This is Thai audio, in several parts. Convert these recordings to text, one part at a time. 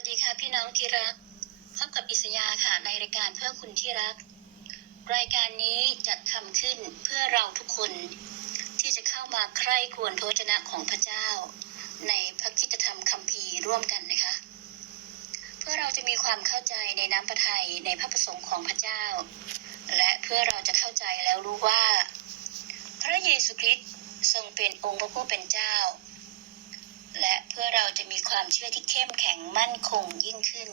วัสดีค่ะพี่น้องที่รัก พบกับอิสยาค่ะในรายการเพื่อคุณที่รัก รายการนี้จัดทำขึ้นเพื่อเราทุกคน ที่จะเข้ามาใคร่ควรโทจนะของพระเจ้า ในพระคริสตธรรมคัมภีร์ร่วมกันนะคะ เพื่อเราจะมีความเข้าใจในน้ำพระทัยในพระประสงค์ของพระเจ้า และเพื่อเราจะเข้าใจแล้วรู้ว่า พระเยซูคริสต์ทรงเป็นองค์พระผู้เป็นเจ้า และเพื่อเราจะมีความเชื่อที่เข้มแข็งมั่นคงยิ่งขึ้น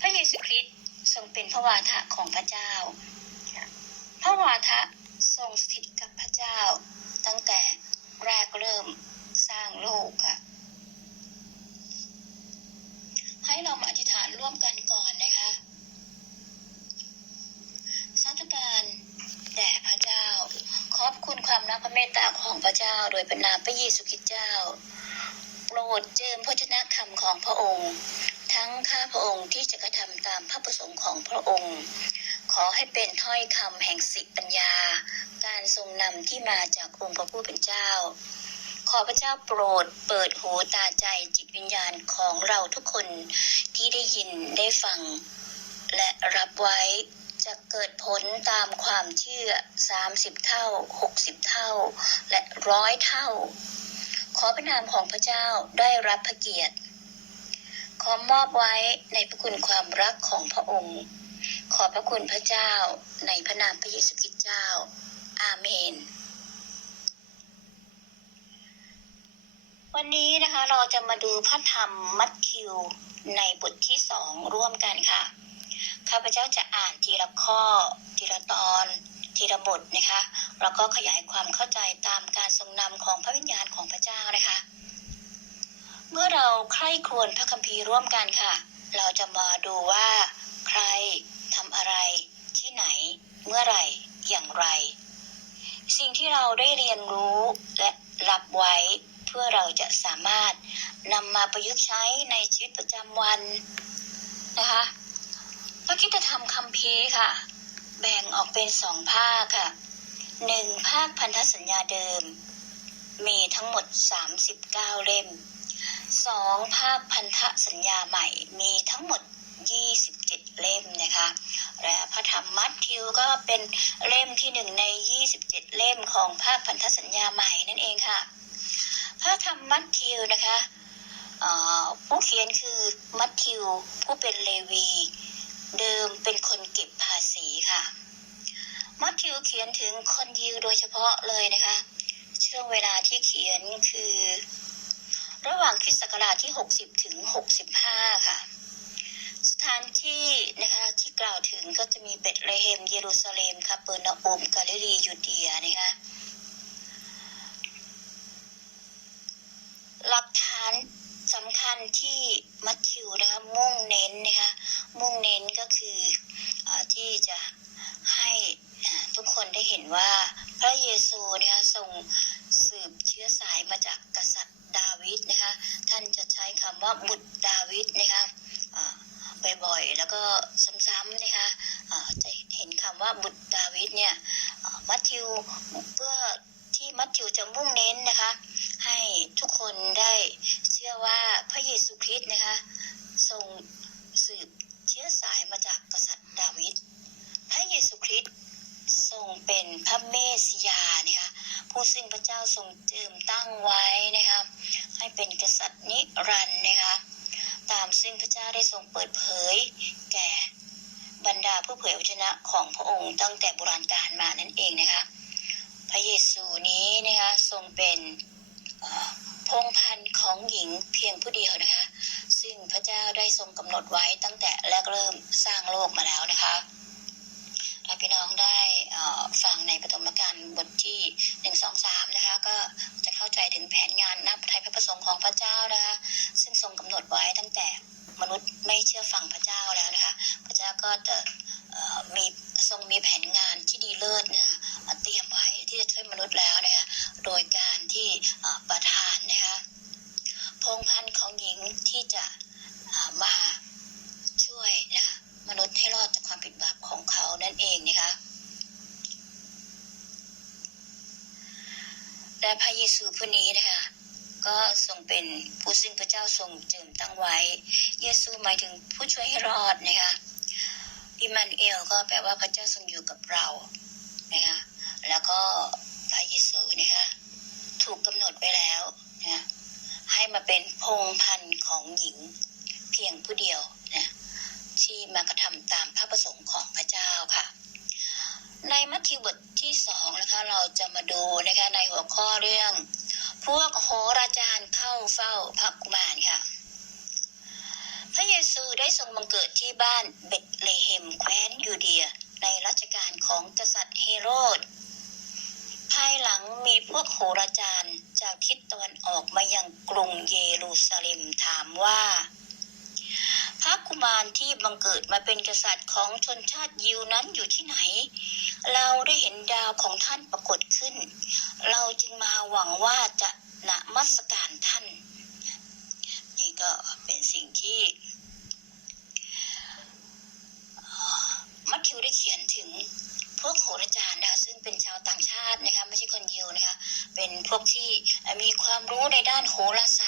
พระเยซูคริสต์ทรงเป็นพระวาทะของพระเจ้า พระวาทะทรงสถิตกับพระเจ้า ตั้งแต่แรกเริ่มสร้างโลกค่ะ ให้เรามาอธิษฐานร่วมกันก่อนนะคะสาธุการแด่พระเจ้า ขอบคุณความรักพระเมตตาของพระเจ้า โดยเป็นนามพระเยซูคริสต์เจ้า โปรดเจิมพระชนะคำของพระองค์ ทั้งข้าพระองค์ที่จะกระทำตามพระประสงค์ของพระองค์ ขอให้เป็นถ้อยคำแห่งสิปัญญา การทรงนำที่มาจากองค์พระผู้เป็นเจ้า ขอพระเจ้าโปรดเปิดหูตาใจจิตวิญญาณของเราทุกคนที่ได้ยินได้ฟัง และรับไว้จะเกิดผลตามความเชื่อ 30 เท่า 60 เท่า และร้อยเท่า ขอพระนามของพระเจ้าได้รับพระเกียรติ ขอมอบไว้ในพระคุณความรักของพระองค์ ขอพระคุณพระเจ้าในพระนามพระเยซูคริสต์เจ้า อาเมน วันนี้นะคะเราจะมาดูพระธรรมมัทธิวในบทที่สองร่วมกันค่ะ ข้าพเจ้าจะอ่านทีละข้อ ทีละตอน ทีละบทนะคะ แล้วก็ขยายความเข้าใจตามการทรงนำของพระวิญญาณของพระเจ้านะคะ เมื่อเราใคร่ครวญพระคัมภีร์ร่วมกันค่ะ เราจะมาดูว่า ใครทำอะไร ที่ไหน เมื่อไหร่อย่างไร สิ่งที่เราได้เรียนรู้และรับไว้เพื่อเราจะสามารถนำมาประยุกต์ใช้ในชีวิตประจำวันนะคะพระคริสตธรรมคัมภีร์ค่ะ แบ่งออกเป็นสองภาคค่ะ หนึ่งภาคพันธสัญญาเดิม มีทั้งหมด 39 เล่มสองภาคพันธสัญญาใหม่มีทั้งหมด 27 เล่มนะคะ และพระธรรมมัทธิวก็เป็นเล่มที่หนึ่งใน 27 เล่มของภาคพันธสัญญาใหม่นั่นเองค่ะ พระธรรมมัทธิวนะคะผู้เขียนคือมัทธิวผู้เป็นเลวี เดิมเป็นคนเก็บภาษีค่ะ มัทธิวเขียนถึงคนยิวโดยเฉพาะเลยนะคะ ช่วงเวลาที่เขียนคือ ระหว่างคริสต์ศักราชที่ 60 ถึง 65 ค่ะ สถานที่นะคะที่กล่าวถึงก็จะมีเบธเลเฮมเยรูซาเล็มคาเปอร์นาอุมกาลิลียูเดียนะคะหลักฐานสำคัญที่มัทธิวนะคะมุ่งเน้นนะคะมุ่งเน้นก็คืออที่จะ ทุกคนได้เห็นว่า พระเยซูนะคะทรงสืบเชื้อสายมาจากกษัตริย์ดาวิดนะคะท่านจะใช้คำว่าบุตรดาวิดนะคะบ่อยๆแล้วก็ซ้ำๆนะคะจะเห็นคำว่าบุตรดาวิดเนี่ยมัทธิวเพื่อที่มัทธิวจะมุ่งเน้นนะคะ ให้ทุกคนได้เชื่อว่าพระเยซูคริสต์นะคะ ทรงสืบเชื้อสายมาจากกษัตริย์ดาวิด พระเยซูคริสต์ทรงเป็นพระเมสสิยานะคะผู้ซึ่งพระเจ้า ทรงจิมตั้งไว้นะคะให้เป็นกษัตริย์นิรันดร์นะคะตามซึ่งพระเจ้าได้ทรงเปิดเผย แก่บรรดาผู้เผยพระชนะของพระองค์ตั้งแต่โบราณกาลมานั่นเองนะคะพระเยซูนี้นะคะทรงเป็นพงพันธ์ของหญิงเพียงผู้เดียวนะคะ ซึ่งพระเจ้าได้ทรงกำหนดไว้ตั้งแต่แรกเริ่มสร้างโลกมาแล้วนะคะถ้าพี่น้องได้ฟังในปฐมกาลบทที่หนึ่งสองสามนะคะ ก็จะเข้าใจถึงแผนงานนับไทยพระประสงค์ของพระเจ้านะคะ ซึ่งทรงกำหนดไว้ตั้งแต่มนุษย์ไม่เชื่อฟังพระเจ้าแล้วนะคะ พระเจ้าก็จะมีทรงมีแผนงานที่ดีเลิศนะคะเตรียมไว้ที่จะช่วยมนุษย์แล้วนะคะโดยการที่เอ่อประทานนะคะพงศ์พันธุ์ของหญิงที่จะเอ่อมาช่วยนะคะมนุษย์ให้รอดจากความผิดบาปของเขานั่นเองนะคะ และพระเยซูผู้นี้นะคะ ก็ทรงเป็นผู้ซึ่งพระ เจ้าทรงเจิมตั้งไว้ เยซูหมายถึงผู้ช่วยให้รอดนะคะอิมมานเอลก็แปลว่าพระเจ้าทรงอยู่กับเรานะคะแล้วก็พระเยซูนะคะถูกกำหนดไว้แล้วนะให้มาเป็นพงพันธ์ของหญิงเพียงผู้เดียวนะที่มากระทำตามพระประสงค์ของพระเจ้าค่ะ ในมัทธิวบทที่สองนะคะเราจะมาดูนะคะในหัวข้อเรื่อง พวกโหราจารย์ เข้าเฝ้าพระกุมารค่ะ พระเยซูได้ทรงบังเกิดที่บ้านเบธเลเฮมแคว้นยูเดียในรัชกาลของกษัตริย์เฮโรด ภายหลังมีพวกโหราจารย์จากทิศตะวันออกมายังกรุงเยรูซาเล็มถามว่า พระกุมารที่บังเกิดมาเป็นกษัตริย์ของชนชาติยิวนั้นอยู่ที่ไหน เราได้เห็นดาวของท่านปรากฏขึ้น เราจึงมาหวังว่าจะนมัสการท่าน นี่ก็เป็นสิ่งที่เอ่อมัทธิวได้เขียนถึงพวกโหราจารย์นะคะซึ่งเป็นชาวต่างชาตินะคะไม่ใช่คนยิวนะคะเป็นพวกที่มีความ รู้ในด้านโหราศ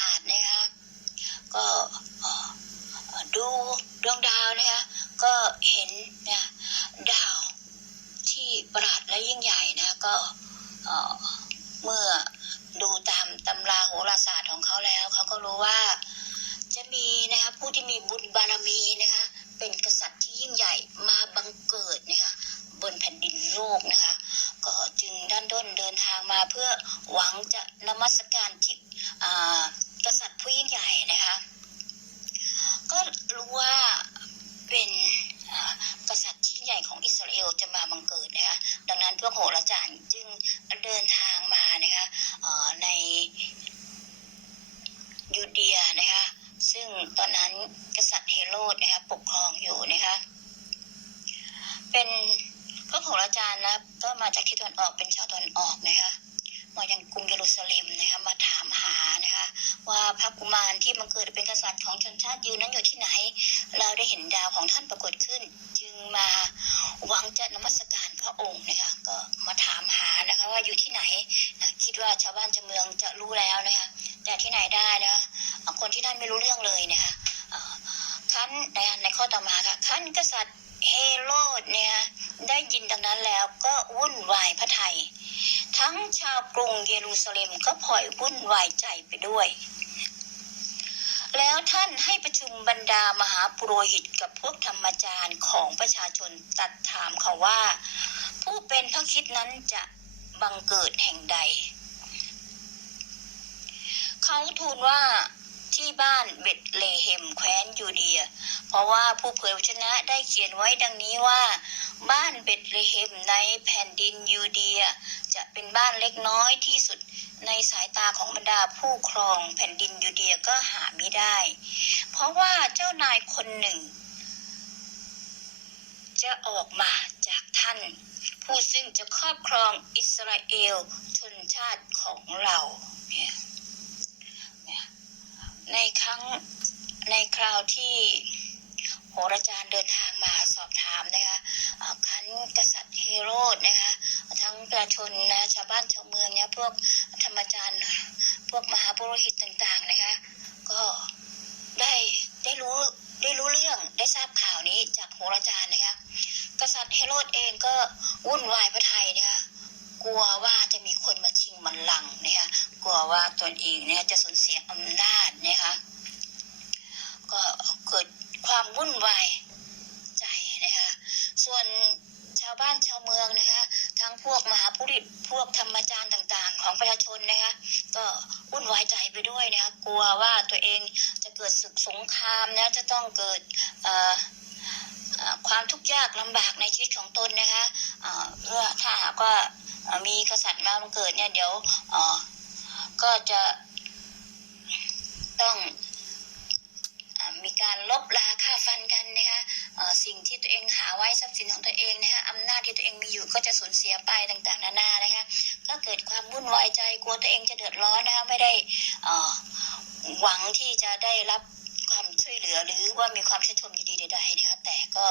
องจะรู้แล้วนะคะแต่ที่ไหนได้นะคะคนที่นั่นไม่รู้เรื่องเลยนะคะเอ่อขั้นนในข้อต่อมาค่ะขั้นกษัตริย์เฮโรดเนี่ยได้ยินดังนั้นแล้วก็วุ่นวายพระไทย ทั้งชาวกรุงเยรูซาเล็มก็พลอยวุ่นวายใจไปด้วย แล้วท่านให้ประชุมบรรดามหาปุโรหิตกับพวกธรรมจารย์ของประชาชนตัดถามเขาว่า ผู้เป็นพระคิดนั้นจะบังเกิดแห่งใด เขาทูลว่าที่บ้านเบตเลเฮมแคว้นยูเดีย เพราะว่าผู้เผยชนะได้เขียนไว้ดังนี้ว่า บ้านเบตเลเฮมในแผ่นดินยูเดีย จะเป็นบ้านเล็กน้อยที่สุดในสายตาของบรรดาผู้ครองแผ่นดินยูเดียก็หาไม่ได้ เพราะว่าเจ้านายคนหนึ่ง จะออกมาจากท่าน ผู้ซึ่งจะครอบครองอิสราเอลชนชาติของเรา ในครั้งในคราวที่โหราจารย์เดินทางมาสอบถามนะคะอ่าคันกษัตริย์เฮโรดนะคะ ทั้งประชาชนนะชาวบ้านชาวเมืองเนี่ยพวกธรรมจารย์พวกมหาปุโรหิตต่างๆนะคะ ก็ได้ได้รู้ได้รู้เรื่องได้ทราบข่าวนี้จากโหราจารย์นะคะ กษัตริย์เฮโรดเองก็วุ่นวายพระไทยนะคะกลัวว่าจะมีคนมาชิงบัลลังก์นะคะกลัวว่าตนเองเนี่ยจะสูญเสีย อำนาจนะคะก็เกิดความวุ่นวายใจนะคะส่วนชาวบ้านชาวเมืองนะคะทั้งพวกมหาปุริพวกธรรมจารย์ต่าง ๆ ของประชาชนนะคะก็วุ่นวายใจไปด้วยนะคะกลัวว่าตัวเองจะเกิดศึกสงครามนะจะต้องเกิดความทุกข์ยากลำบากในชีวิตของตนนะคะเออเพื่อถ้าหากว่ามีกษัตริย์มาบังเกิดเนี่ยเดี๋ยวก็จะ ต้องอมีการลบลาค่าฟันกันนะคะสิ่งที่ตัวเองหาไว้ทรัพย์สินของตัวเองนะคะอำนาจที่ตัวเองมีอยู่ก็จะสูญเสียไปต่างๆ นานานะคะก็เกิดความวุ่นวายใจกลัวตัวเองจะเดือดร้อนนะคะไม่ได้หวังที่จะได้รับความช่วยเหลือหรือว่ามีความชื่นชมยินดีใดๆนะคะแต่ก็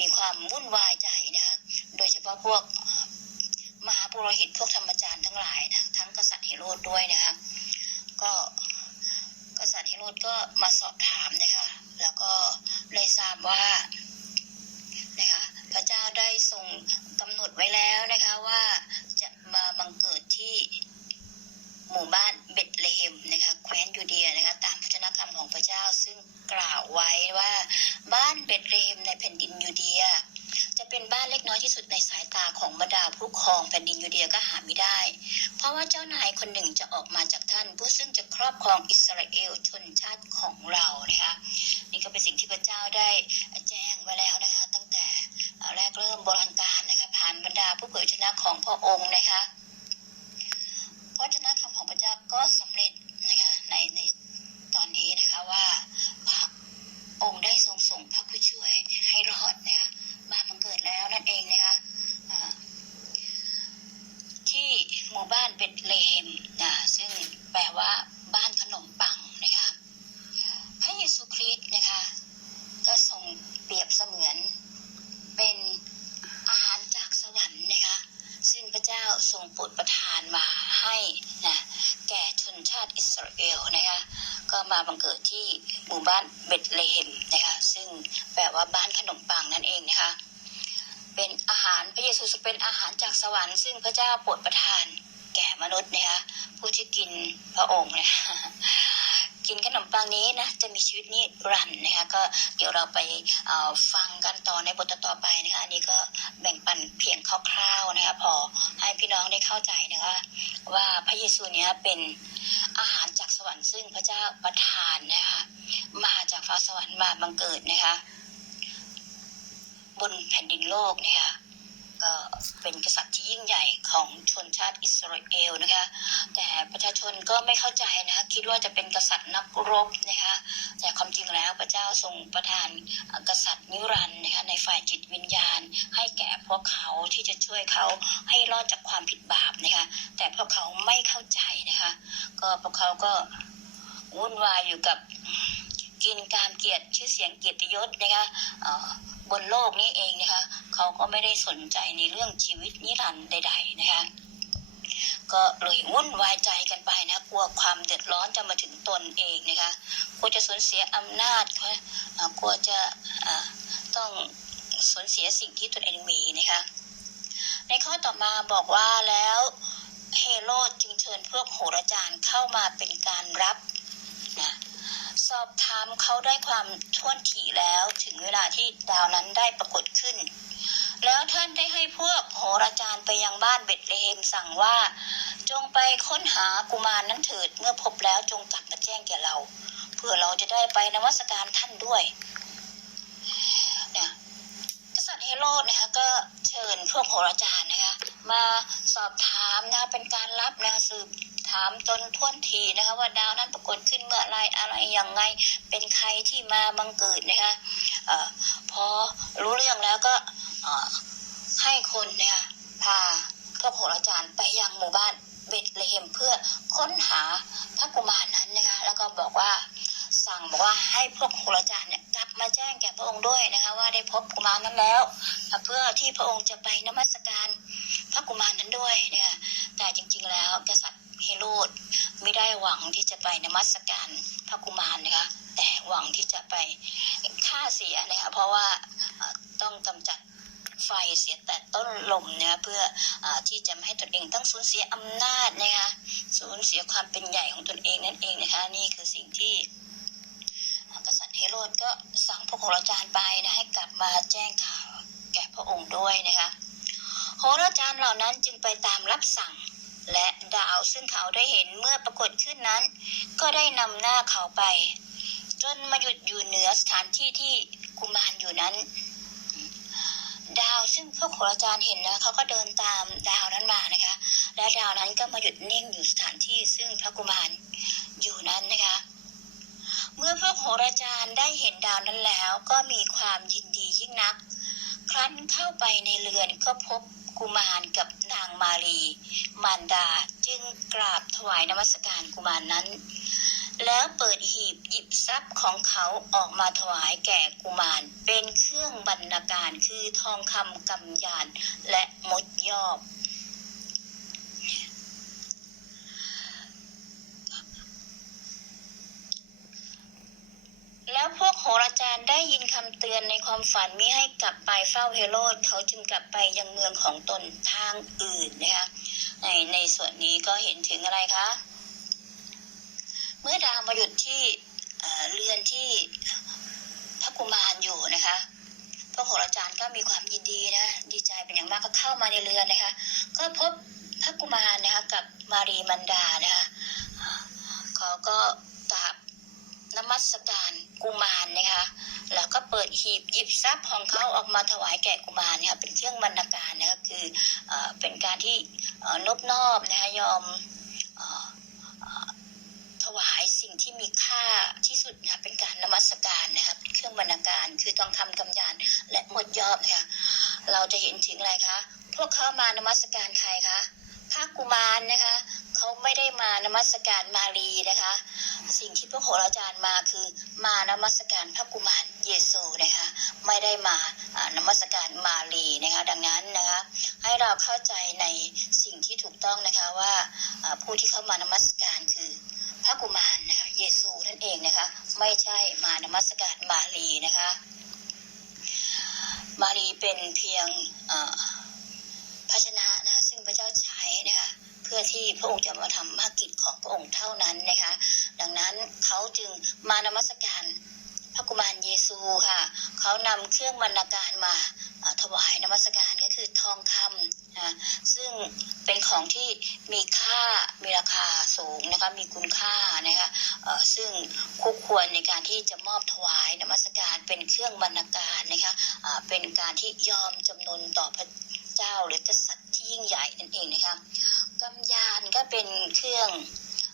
มีความวุ่นวายใจนะคะโดยเฉพาะพวกมหาปุโรหิตพวกธรรมจารย์ทั้งหลายนะทั้งกษัตริย์เฮโรดด้วยนะคะก็ ชก็มาสอบถามนะคะแล้วก็ได้ทราบว่านะคะพระเจ้าได้ทรงกำหนดไว้แล้วนะคะว่าจะมาบังเกิดที่หมู่บ้านเบ็ดเลเฮมนะคะแคว้นยูเดียนะคะตามพระนธรรมของพระเจ้าซึ่งกล่าวไว้ว่าบ้านเบตเลเฮมในแผ่นดินยูเดีย จะเป็นบ้านเล็กน้อยที่สุดในสายตาของบรรดาผู้ครองแผ่นดินยูเดียก็หาไม่ได้ เพราะว่าเจ้านายคนหนึ่งจะออกมาจากท่าน ผู้ซึ่งจะครอบครองอิสราเอลชนชาติของเรานะคะนี่ก็เป็นสิ่งที่พระเจ้าได้แจ้งไว้แล้วนะคะตั้งแต่แรกเริ่มโบราณกาลนะคะผ่านบรรดาผู้เผยชนะของพระองค์นะคะเพราะชนะคำของพระเจ้าก็สำเร็จนะคะในในตอนนี้นะคะว่าพระองค์ได้ทรงส่งพระผู้ช่วยให้รอดนะคะมาบังเกิดแล้วนั่นเองนะคะอ่าที่หมู่บ้านเบธเลเฮมนะซึ่งแปลว่าบ้านขนมปังนะคะพระเยซูคริสต์นะคะก็ทรงเปรียบเสมือนเป็นอาหารจากสวรรค์นะคะซึ่งพระเจ้าทรงโปรดประทานมาให้นะแก่ชนชาติอิสราเอลนะคะก็ มาบังเกิดที่หมู่บ้านเบธเลเฮมนะคะซึ่งแปลว่าบ้านขนมปังนั่นเองนะคะเป็นอาหารพระเยซูเป็นอาหารจากสวรรค์ซึ่งพระเจ้าโปรดประทาน แก่มนุษย์นะคะผู้ที่กินพระองค์นะคะกินขนมปังนี้นะจะมีชีวิตนิรันดร์นะคะก็เดี๋ยวเราไปฟังกันต่อในบทต่อไปนะคะอันนี้ก็แบ่งปันเพียงคร่าวๆนะคะพอให้พี่น้องได้เข้าใจนะคะว่าพระเยซูเนี้ยเป็นอาหาร วรรค์ซึ่งพระเจ้าประทานนะคะมาจากฟ้าสวรรค์มาบังเกิดนะคะบนแผ่นดินโลกเนี่ยค่ะ ก็เป็นกษัตริย์ที่ยิ่งใหญ่ของชนชาติอิสราเอลนะคะ แต่ประชาชนก็ไม่เข้าใจนะคะคิดว่าจะเป็นกษัตริย์นักรบนะคะ แต่ความจริงแล้วพระเจ้าทรงประทานกษัตริย์นิรันดร์นะคะในฝ่ายจิตวิญญาณ ให้แก่พวกเขาที่จะช่วยเขาให้รอดจากความผิดบาปนะคะ แต่พวกเขาไม่เข้าใจนะคะ ก็พวกเขาก็วุ่นวายอยู่กับกินการเกียรติชื่อเสียงเกียรติยศนะคะบนโลกนี้เองนะคะ เขาก็ไม่ได้สนใจในเรื่องชีวิตนิรันดร์ใด ๆ นะคะก็เลยวุ่นวายใจกันไปนะกลัวความเดือดร้อนจะมาถึงตนเองนะคะกลัวจะสูญเสียอำนาจเขาเอ่อกลัวจะต้องสูญเสียสิ่งที่ตนเองมีนะคะในข้อต่อมาบอกว่าแล้วเฮโรดจึงเชิญพวกโหราจารย์เข้ามาเป็นการรับนะสอบถามเขาได้ความท่วนถี่แล้วถึงเวลาที่ดาวนั้นได้ปรากฏขึ้น แล้วท่านได้ให้พวกโหราจารย์ไปยังบ้านเบธเลเฮมสั่งว่า จงไปค้นหากุมารนั้นเถิดเมื่อพบแล้วจงกลับมาแจ้งแก่เรา เพื่อเราจะได้ไปนมัสการท่านด้วยเนี่ยกษัตริย์เฮโรดนะคะก็เชิญพวกโหราจารย์นะคะมาสอบถามนะคะเป็นการรับนะคะสืบถามจนท่วนทีนะคะว่าดาวนั้นปรากฏขึ้นเมื่อไรอะไรอย่างไงเป็นใครที่มาบังเกิดนะคะออพอรู้เรื่องแล้วก็ ให้คนเนะคะพาพวกโหราจารย์ไปยังหมู่บ้านเบธเลเฮมเพื่อค้นหาพระกุมารนั้นนะคะแล้วก็บอกว่าสั่งบอกว่าให้พวกโหราจารย์เนี่ยกลับมาแจ้งแก่พระองค์ด้วยนะคะว่าได้พบกุมารนั้นแล้ว เพื่อที่พระองค์จะไปนมัสการพระกุมารนั้นด้วยนะคะแต่จริง ๆ แล้วกษัตริย์เฮโรดไม่ได้หวังที่จะไปนมัสการพระกุมารนะคะแต่หวังที่จะไปฆ่าเสียนะคะเพราะว่าต้องกำจัด ไฟเสียแต่ต้นลมเนี่ยเพื่ออที่จะไม่ให้ตนเองต้องสูญเสียอำนาจนะคะสูญเสียความเป็นใหญ่ของตนเองนั่นเองนะคะนี่คือสิ่งที่กษัตริย์เฮโรดก็สั่งพวกโหราจารย์ไปนะให้กลับมาแจ้งข่าวแก่พระองค์ด้วยนะคะโหราจารย์เหล่านั้นจึงไปตามรับสั่งและดาวซึ่งเขาได้เห็นเมื่อปรากฏขึ้นนั้น ก็ได้นำหน้าเขาไป จนมาหยุดอยู่เหนือสถานที่ที่กุมารอยู่นั้น ดาวซึ่งพวกโหราจารย์เห็นนะเขาก็เดินตามดาวนั้นมานะคะ และดาวนั้นก็มาหยุดนิ่งอยู่สถานที่ซึ่งพระกุมารอยู่นั้นนะคะ เมื่อพวกโหราจารย์ได้เห็นดาวนั้นแล้วก็มีความยินดียิ่งนัก ครั้นเข้าไปในเรือนก็พบกุมารกับนางมารีมารดาจึงกราบถวายนมัสการกุมารนั้น แล้วเปิดหีบหยิบทรัพย์ของเขาออกมาถวายแก่กุมาร เป็นเครื่องบรรณาการคือทองคำกำยานและมดยอบ แล้วพวกโหราจารย์ได้ยินคำเตือนในความฝันมิให้กลับไปเฝ้าเฮโรดเขาจึงกลับไปยังเมืองของตนทางอื่นนะคะในในส่วนนี้ก็เห็นถึงอะไรคะ มาวมาหยุดที่เรือนที่พระกุมารอยู่นะคะพระโหราจารย์ก็มีความยินดีนะดีใจเป็นอย่างมากก็เข้ามาในเรือนนะคะ ก็พบพระกุมารนะคะกับมารีมันดานะคะอ่าเขาก็กราบนมัสการกุมารนะคะ แล้วก็เปิดหีบหยิบทรัพย์ของเขาออกมาถวายแก่กุมารเนี่ยเป็นเครื่องบรรณาการนะคะคือเอเป็นการที่เอ่อนบนอบนะคะยอมเอ่อเอ่อถวายสิ่งที่มี ค่าที่สุดนะเป็นการนมัสการนะคะเป็นเครื่องบรรณาการคือทองคำกำยานและหมดยอบนะคะเราจะเห็นถึงอะไรคะ พวกเขามานมัสการใครคะพระกุมารนะคะเขาไม่ได้มานมัสการมารีนะคะ สิ่งที่พระโหราจารย์มาคือมานมัสการพระกุมารเยซูนะคะไม่ได้มานมัสการมารีนะคะดังนั้นนะคะให้เราเข้าใจในสิ่งที่ถูกต้องนะคะว่าผู้ที่เข้ามานมัสการคือพระกุมาร เองนะคะ ไม่ใช่มานมัสการมารีนะคะ มารีเป็นเพียงภาชนะนะคะซึ่งพระเจ้าใช้นะคะเพื่อที่พระองค์จะมาทำภารกิจของพระองค์เท่านั้นนะคะ ดังนั้นเขาจึงมานมัสการพระกุมารเยซูค่ะ เขานำเครื่องบรรณาการมาถวายนมัสการก็คือทองคำ นะซึ่งเป็นของที่มีค่ามีราคาสูงนะคะมีคุณค่านะคะซึ่งคู่ควรในการที่จะมอบถวายนมัสการเป็นเครื่องบรรณาการนะคะเป็นการที่ยอมจำนนต่อพระเจ้าหรือกษัตริย์ที่ยิ่งใหญ่นั่นเองนะคะกำยานก็เป็นเครื่อง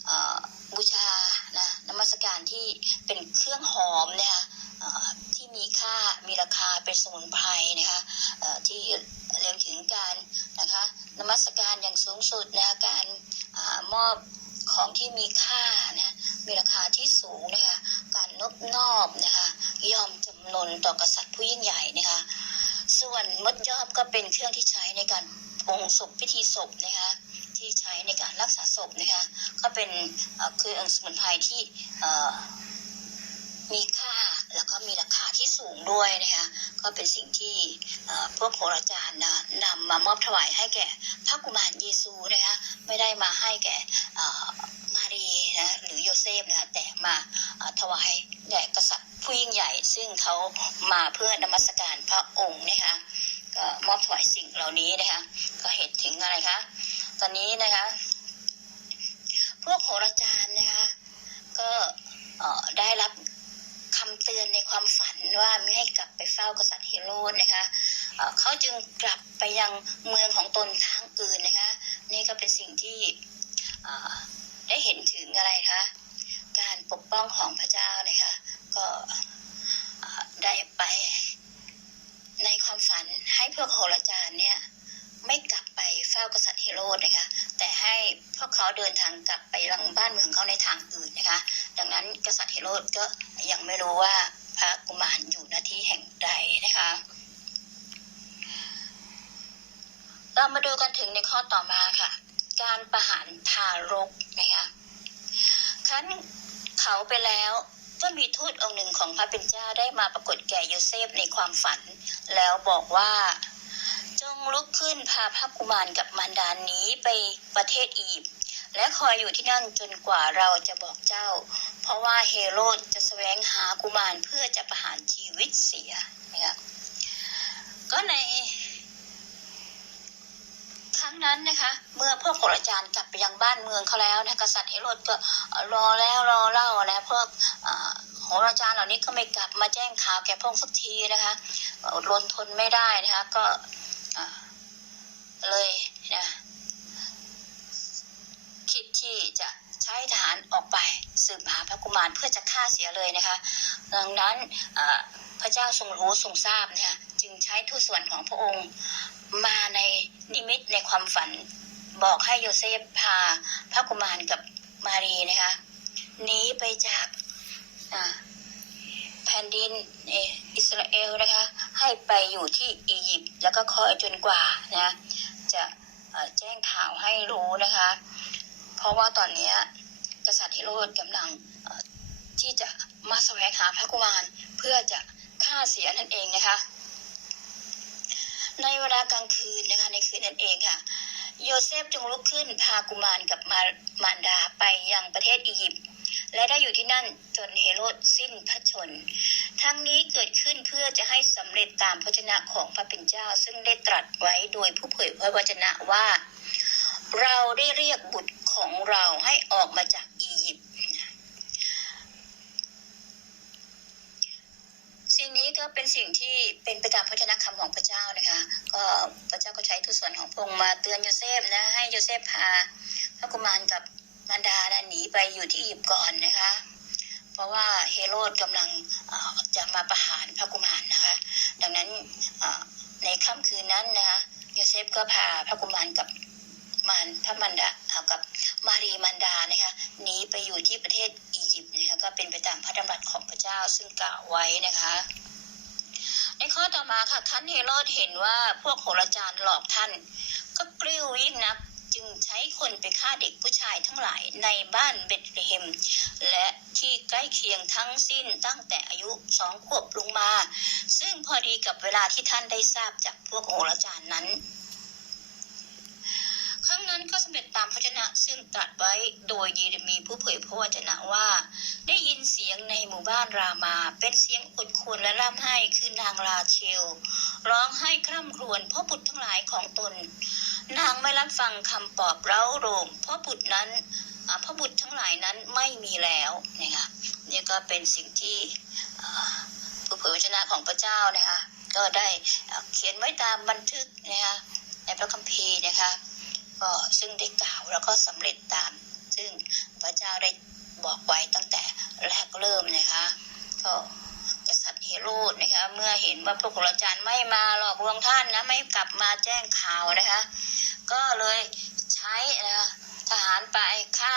อบูชานะนมัสการที่เป็นเครื่องหอมนะคะที่มีค่ามีราคาเป็นสมุนไพรนะคะที่เรียกถึงการ นมัสการอย่างสูงสุดนะการอามอบของที่มีค่านะมีราคาที่สูงนะคะการนบนอบนะคะยอมจำนนต่อกษัตริย์ผู้ยิ่งใหญ่นะคะส่วนมดยอบก็เป็นเครื่องที่ใช้ในการปงศพพิธีศพนะคะที่ใช้ในการรักษาศพนะคะก็เป็นเอ่อคือสมุนไพรที่มีค่าแล้วก็มีราคาที่สูงด้วยนะคะ ก็เป็นสิ่งที่พวกโหราจารย์นะนำมามอบถวายให้แก่พระกุมารเยซูนะคะไม่ได้มาให้แก่มารีนะหรือโยเซฟนะคะแต่มาถวายแด่กษัตริย์ผู้ยิ่งใหญ่ ซึ่งเขามาเพื่อนมัสการพระองค์นะคะก็มอบถวายสิ่งเหล่านี้นะคะก็เห็นถึงอะไรคะตอนนี้นะคะ พวกโหราจารย์นะคะก็ได้รับ เตือนในความฝันว่าไม่ให้กลับไปเฝ้ากษัตริย์เฮโรดนะคะเขาจึงกลับไปยังเมืองของตนทางอื่นนะคะ นี่ก็เป็นสิ่งที่ได้เห็นถึงอะไรคะการปกป้องของพระเจ้านะคะก็ได้ไปในความฝันให้พวกโหราจารย์เนี่ยไม่กลับไปเฝ้ากษัตริย์เฮโรดนะคะ แต่ให้พวกเขาเดินทางกลับไปยังบ้านเมืองเขาในทางอื่นนะคะ ดังนั้นกษัตริย์เฮโรดก็ยังไม่รู้ว่าพระกุมารอยู่หน้าที่แห่งใดนะคะ เรามาดูกันถึงในข้อต่อมาค่ะ การประหารทารกนะคะครั้นเขาไปแล้วก็มีทูตองค์หนึ่งของพระเป็นเจ้าได้มาปรากฏแก่โยเซฟในความฝัน แล้วบอกว่า จงลุกขึ้นพาพระกุมารกับมารดาหนีไปประเทศอียิปต์ และคอยอยู่ที่นั่นจนกว่าเราจะบอกเจ้า เพราะว่าเฮโรดจะแสวงหากุมารเพื่อจะประหารชีวิตเสียนะคะก็ในครั้งนั้นนะคะ เมื่อพวกโหราจารย์กลับไปยังบ้านเมืองเขาแล้วนะกษัตริย์เฮโรดก็รอแล้วรอเล่าแล้วพวกอ่าโหราจารย์เหล่านี้ก็ไม่กลับมาแจ้งข่าวแก่พงสักทีนะคะอดรนทนไม่ได้นะคะ ก็เลยนะคิด ที่จะใช้ทหารออกไปสืบหาพระกุมารเพื่อจะฆ่าเสียเลยนะคะ ดังนั้นพระเจ้าทรงรู้ทรงทราบนะคะจึงใช้ทูตสวรรค์ของพระองค์มาในนิมิตในความฝันบอกให้โยเซฟพาพระกุมารกับมารีนะคะหนีไปจากแผ่นดินอิสราเอลนะคะ ให้ไปอยู่ที่อียิปต์แล้วก็คอยจนกว่านะจะแจ้งข่าวให้รู้นะคะ เพราะว่าตอนนี้กษัตริย์เฮโรดกำลังที่จะมาแสวงหาพระกุมารเพื่อจะฆ่าเสียนั่นเองนะคะ ในเวลากลางคืนนะคะในคืนนั่นเองค่ะ โยเซฟจงลุกขึ้นพากุมารกับมามารดาไปยังประเทศอียิปต์และได้อยู่อยู่ที่นั่นจนเฮโรดสิ้นพระชน ทั้งนี้เกิดขึ้นเพื่อจะให้สำเร็จตามพระชนะของพระเป็นเจ้า ซึ่งได้ตรัสไว้โดยผู้เผยพระวจนะว่า เราได้เรียกบุตร ของเราให้ออกมาจากอียิปต์สิ่งนี้ก็เป็นสิ่งที่เป็นไปตามพระวจนะคำของพระเจ้านะคะ ก็พระเจ้าก็ใช้ทุตส่วนของพระองค์มาเตือนโยเซฟนะให้โยเซฟพาพระกุมารกับมารดาหนีไปอยู่ที่อียิปต์ก่อนนะคะ เพราะว่าเฮโรดกำลังจะมาประหารพระกุมารนะคะ ดังนั้นในค่ำคืนนั้นนะคะโยเซฟก็พาพระกุมารกับมารพระมารดาเอ่อกับ มารีมารดานะคะหนีไปอยู่ที่ประเทศอียิปต์นะคะก็เป็นไปตามพระดำรัสของพระเจ้าซึ่งกล่าวไว้นะคะในข้อต่อมาค่ะคันเฮโรดเห็นว่าพวกโหราจารย์หลอกท่าน ก็กริ้วยิ่งนักจึงใช้คนไปฆ่าเด็กผู้ชายทั้งหลายในบ้านเบธเลเฮม และที่ใกล้เคียงทั้งสิ้นตั้งแต่อายุสองขวบลงมา ซึ่งพอดีกับเวลาที่ท่านได้ทราบจากพวกโหราจารย์นั้น ครั้งนั้นก็สำเร็จตามพระชนะซึ่งตรัสไว้โดยเยเรมีผู้เผยพระวจนะว่า ได้ยินเสียงในหมู่บ้านรามา เป็นเสียงอดควรและร่ำไห้คือนางราเชล ร้องไห้คร่ำครวญเพราะบุตรทั้งหลายของตน นางไม่รับฟังคำปลอบเร้าโรมเพราะบุตรนั้นอ่าเพราะบุตรทั้งหลายนั้นไม่มีแล้วนะคะนี่ก็เป็นสิ่งที่ผู้เผยพระวจนะของพระเจ้านะคะก็ได้เขียนไว้ตามบันทึกนะคะในพระคัมภีร์นะคะ ก็ซึ่งได้กล่าวแล้วก็สำเร็จตาม ซึ่งพระเจ้าได้บอกไว้ตั้งแต่แรกเริ่มนะคะก็กษัตริย์เฮโรดนะคะเมื่อเห็นว่าพวกโหราจารย์ไม่มาหลอกลวงท่านนะไม่กลับมาแจ้งข่าวนะคะ ก็เลยใช้นะคะทหารไปฆ่า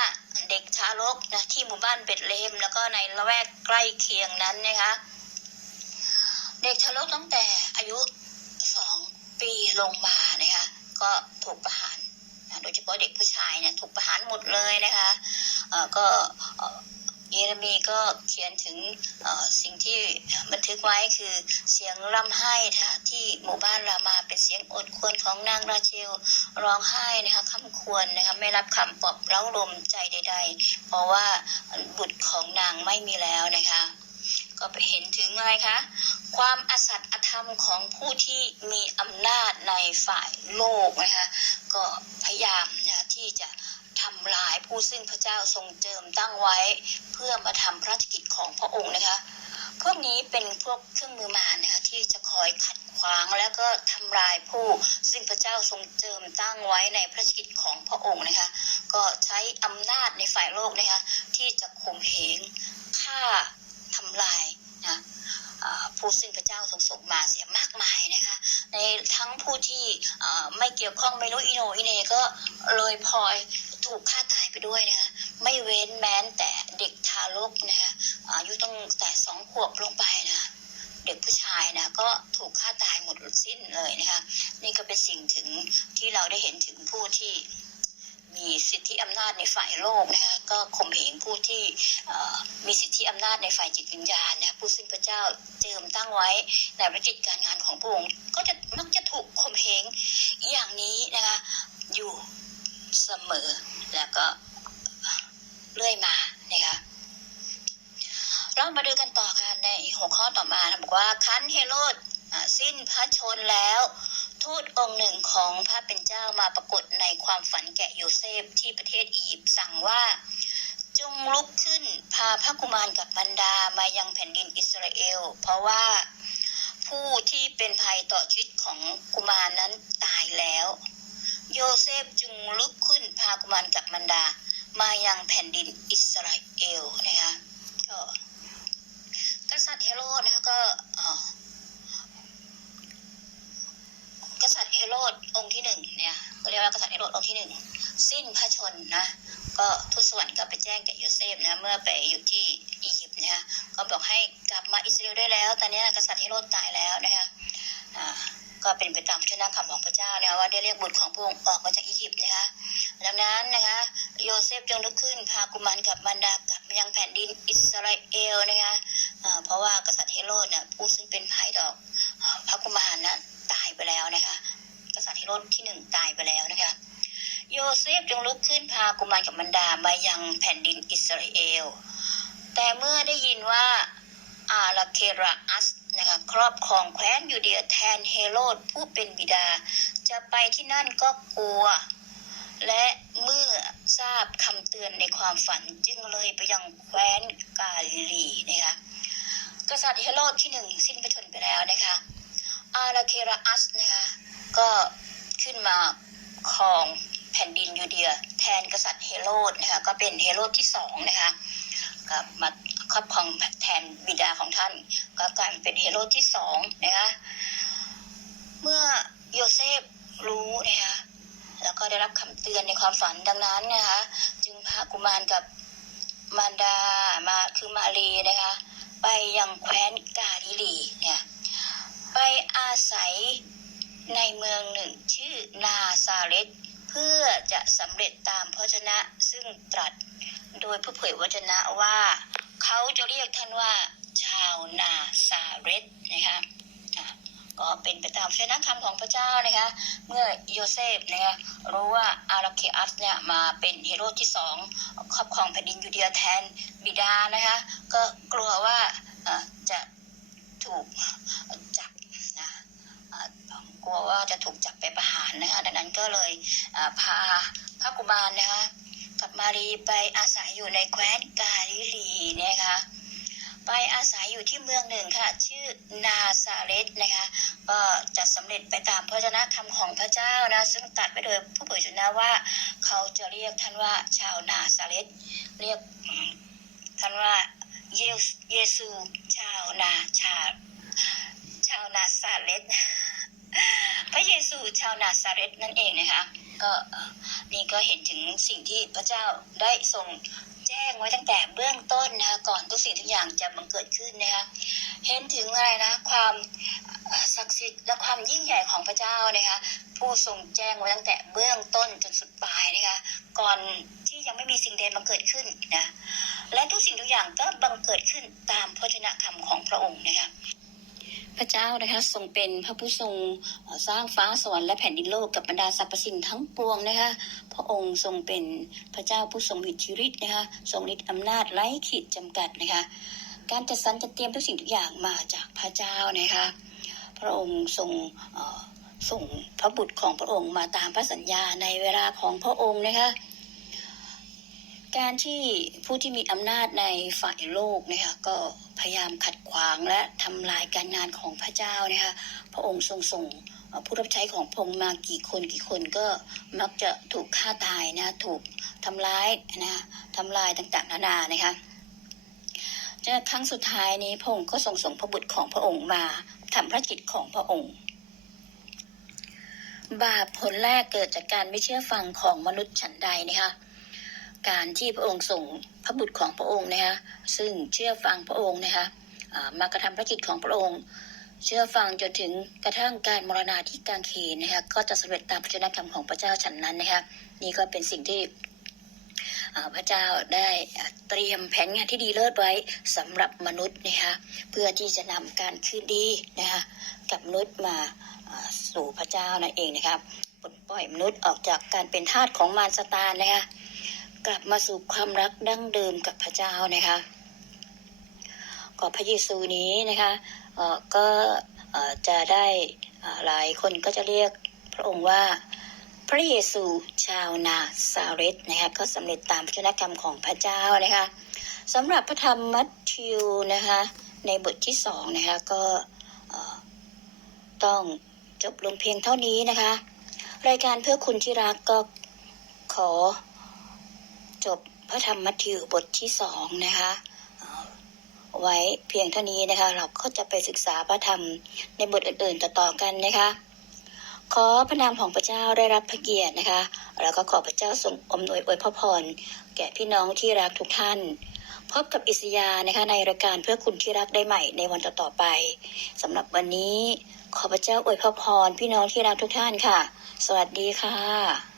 เด็กทารกนะที่หมู่บ้านเบธเลมแล้วก็ในละแวกใกล้เคียงนั้นนะคะเด็กทารกตั้งแต่อายุสองปีลงมานะคะก็ถูกประหารนะ โดยเฉพาะเด็กผู้ชายเนี่ยถูกประหารหมดเลยนะคะก็เยเรมีก็เขียนถึงสิ่งที่บันทึกไว้คือเสียงร่ำไห้นะคะที่หมู่บ้านรามาเป็นเสียงอดควรของนางราเชลร้องไห้นะคะคำควรนะคะไม่รับคำปลอบเร้าลมใจใด ๆ เพราะว่าบุตรของนางไม่มีแล้วนะคะ ก็เห็นถึงอะไรคะ ความอสัตย์อธรรมของผู้ที่มีอำนาจในฝ่ายโลกนะคะก็พยายามนะที่จะทำลายผู้ซึ่งพระเจ้าทรงเจิมตั้งไว้ เพื่อมาทำพระราชกิจของพระองค์นะคะ พวกนี้เป็นพวกเครื่องมือมารนะคะที่จะคอยขัดขวางแล้วก็ทำลายผู้ซึ่งพระเจ้าทรงเจิมตั้งไว้ในพระราชกิจของพระองค์นะคะ ก็ใช้อำนาจในฝ่ายโลกนะคะที่จะข่มเหงฆ่าทำลาย ผู้ซึ่งพระเจ้าทรงส่งมาเสียมากมายนะคะ ในทั้งผู้ที่ไม่เกี่ยวข้องไม่รู้อีโนอีเนก็เลยพลอยถูกฆ่าตายไปด้วยนะคะไม่เว้นแม้แต่เด็กทารกนะคะอายุตั้งแต่สองขวบลงไปนะเด็กผู้ชายนะก็ถูกฆ่าตายหมดสิ้นเลยนะคะนี่ก็เป็นสิ่งถึงที่เราได้เห็นถึงผู้ที่ มีสิทธิอำนาจในฝ่ายโลกนะคะก็ข่มเหงผู้ที่มีสิทธิอำนาจในฝ่ายจิตวิญญาณนะผู้ซึ่งพระเจ้าเจิมตั้งไว้ในพระกิจการงานของพระองค์ก็จะมักจะถูกข่มเหงอย่างนี้นะคะอยู่เสมอแล้วก็เรื่อยมานะคะเรามาดูกันต่อค่ะในหัวข้อต่อมานะบอกว่าคันเฮโรดสิ้นพระชนแล้ว ทูตองค์หนึ่งของพระเป็นเจ้ามาปรากฏในความฝันแก่โยเซฟที่ประเทศอียิปต์สั่งว่าจงลุกขึ้นพาพระกุมารกับบรรดามายังแผ่นดินอิสราเอล เพราะว่าผู้ที่เป็นภัยต่อชีวิตของกุมารนั้นตายแล้ว โยเซฟจึงลุกขึ้นพากุมารกับบรรดา มายังแผ่นดินอิสราเอลนะคะก็กษัตริย์เฮโรดนะคะก็เอ่อก ษัตริย์เฮโรดองค์ที่หนึ่งเนี่ยก็เรียกว่ากษัตริย์เฮโรดองค์ที่หนึ่งสิ้นพระชนนะ ก็ทูตสวรรค์ก็ไปแจ้งแก่โยเซฟนะเมื่อไปอยู่ที่อียิปต์นะคะก็บอกให้กลับมาอิสราเอลได้แล้ว ตอนนี้กษัตริย์เฮโรดตายแล้วนะคะอ่าก็เป็นไปตามพระชนะคำของพระเจ้านะคะว่าได้เรียกบุตรของพระองค์ออกมาจากอียิปต์นะคะดังนั้นนะคะโยเซฟจงลุกขึ้นพากุมารกับบรรดากลับยังแผ่นดินอิสราเอลนะคะเพราะว่ากษัตริย์เฮโรดเนี่ยผู้ซึ่งเป็นภัยต่ออ่าพระกุมารนะ ไปแล้วนะคะ กษัตริย์เฮโรดที่หนึ่งตายไปแล้วนะคะ โยเซฟจงลุกขึ้นพากุมารกับบรรดามายังแผ่นดินอิสราเอล แต่เมื่อได้ยินว่าอาราเคราอัสนะคะครอบครองแคว้นยูเดียแทนเฮโรดผู้เป็นบิดา จะไปที่นั่นก็กลัว และเมื่อทราบคำเตือนในความฝันจึงเลยไปยังแคว้นกาลิลีนะคะกษัตริย์เฮโรดที่หนึ่งสิ้นพระชนม์ไปแล้วนะคะ อาราเคราอัสนะคะก็ขึ้นมาครองแผ่นดินยูเดีย แทนกษัตริย์เฮโรดนะคะก็เป็นเฮโรดที่สองนะคะก็มาครอบครองแทนบิดาของท่าน ก็กลายเป็นเฮโรดที่สองนะคะเมื่อโยเซฟรู้นะคะแล้วก็ได้รับคำเตือนในความฝันดังนั้นนะคะจึงพากุมารกับมารดามาคือมารีนะคะไปยังแคว้นกาลิลีเนี่ย ไปอาศัยในเมืองหนึ่งชื่อนาซาเรตเพื่อจะสำเร็จตามพระชนะซึ่งตรัสโดยผู้เผยวจนะว่า เขาจะเรียกท่านว่าชาวนาซาเรตนะคะก็เป็นไปตามเสนาคำของพระเจ้านะคะเมื่อโยเซฟนะคะรู้ว่าอาราเคอัสเนี่ยมาเป็นฮีโร่ที่สองครอบครองแผ่นดินยูเดียแทนบิดานะคะก็กลัวว่าจะถูก กลัวว่าจะถูกจับไปประหารนะคะดังนั้นก็เลยพาพระกุมารนะคะกับมารีไปอาศัยอยู่ในแคว้นกาลิลีนะคะไปอาศัยอยู่ที่เมืองหนึ่งค่ะ ชื่อนาซาเรตนะคะก็จะสำเร็จไปตามพระชนะคำของพระเจ้านะ ซึ่งตัดไปโดยผู้เผยชนะว่า เขาจะเรียกท่านว่าชาวนาซาเรตเรียกท่านว่าเยสเยซูชาวนาชาชาวนาซาเรต พระเยซูชาวนาซาเรตนั่นเองนะคะก็นี่ก็เห็นถึงสิ่งที่พระเจ้าได้ทรงแจ้งไว้ตั้งแต่เบื้องต้นนะคะก่อนทุกสิ่งทุกอย่างจะบังเกิดขึ้นนะคะเห็นถึงอะไรนะความศักดิ์สิทธิ์และความยิ่งใหญ่ของพระเจ้านะคะผู้ทรงแจ้งไว้ตั้งแต่เบื้องต้นจนสุดปลายนะคะก่อนที่ยังไม่มีสิ่งใดบังเกิดขึ้นนะและทุกสิ่งทุกอย่างก็บังเกิดขึ้นตามพระชนะคำของพระองค์นะคะ พระเจ้านะคะทรงเป็นพระผู้ทรงสร้างฟ้าสวรรค์และแผ่นดินโลกกับบรรดาสรรพสิ่งทั้งปวงนะคะพระองค์ทรงเป็นพระเจ้าผู้ทรงอิทิฤทธิ์นะคะทรงฤทธิ์อำนาจไร้ขีดจำกัดนะคะการจัดสรรจัดเตรียมทุกสิ่งทุกอย่างมาจากพระเจ้านะคะพระองค์ทรงส่งพระบุตรของพระองค์มาตามพระสัญญาในเวลาของพระองค์นะคะ การที่ผู้ที่มีอำนาจในฝ่ายโลกนะคะก็พยายามขัดขวางและทำลายการงานของพระเจ้านะคะพระองค์ทรงส่งผู้รับใช้ของพงมากี่คนกี่คนก็มักจะถูกฆ่าตายนะถูกทำร้ายนะทำลายต่างๆนานานะคะจะครั้งสุดท้ายนี้พระองค์ก็ทรงส่งพระบุตรของพระองค์มาทำพระกิจของพระองค์บาปผลแรกเกิดจากการไม่เชื่อฟังของมนุษย์ฉันใดนะคะ การที่พระองค์ส่งพระบุตรของพระองค์นะคะซึ่งเชื่อฟังพระองค์นะคะมากระทำพระกิจของพระองค์ เชื่อฟังจนถึงกระทั่งการมรณาที่กางเขนนะคะก็จะสำเร็จตามพระชนะคำของพระเจ้าฉันนั้นนะคะนี่ก็เป็นสิ่งที่พระเจ้าได้เตรียมแผนงานที่ดีเลิศไว้สำหรับมนุษย์นะคะเพื่อที่จะนำการคืนดีนะคะกับมนุษย์มาสู่พระเจ้านั่นเองนะคะปลดปล่อยมนุษย์ออกจากการเป็นทาสของมารซาตานนะคะ กลับมาสู่ความรักดั้งเดิมกับพระเจ้านะคะก็พระเยซูนี้นะคะก็จะได้หลายคนก็จะเรียกพระองค์ว่าพระเยซูชาวนาซาเรตนะคะก็สำเร็จตามพระชนกรรมของพระเจ้านะคะสำหรับพระธรรมมัทธิวนะคะในบทที่สองนะคะก็ต้องจบลงเพียงเท่านี้นะคะ รายการเพื่อคุณที่รักก็ขอ จบพระธรรมมัทธิวบทที่สองนะคะไว้เพียงเท่านี้นะคะ เราก็จะไปศึกษาพระธรรมในบทอื่นๆต่อๆกันนะคะ ขอพระนามของพระเจ้าได้รับพระเกียรตินะคะ แล้วก็ขอพระเจ้าทรงอำนวยอวยพระพรแก่พี่น้องที่รักทุกท่าน พบกับอิสยานะคะในรายการเพื่อคุณที่รักได้ใหม่ในวันต่อๆไปสำหรับวันนี้ขอพระเจ้าอวยพระพรพี่น้องที่รักทุกท่านค่ะ สวัสดีค่ะ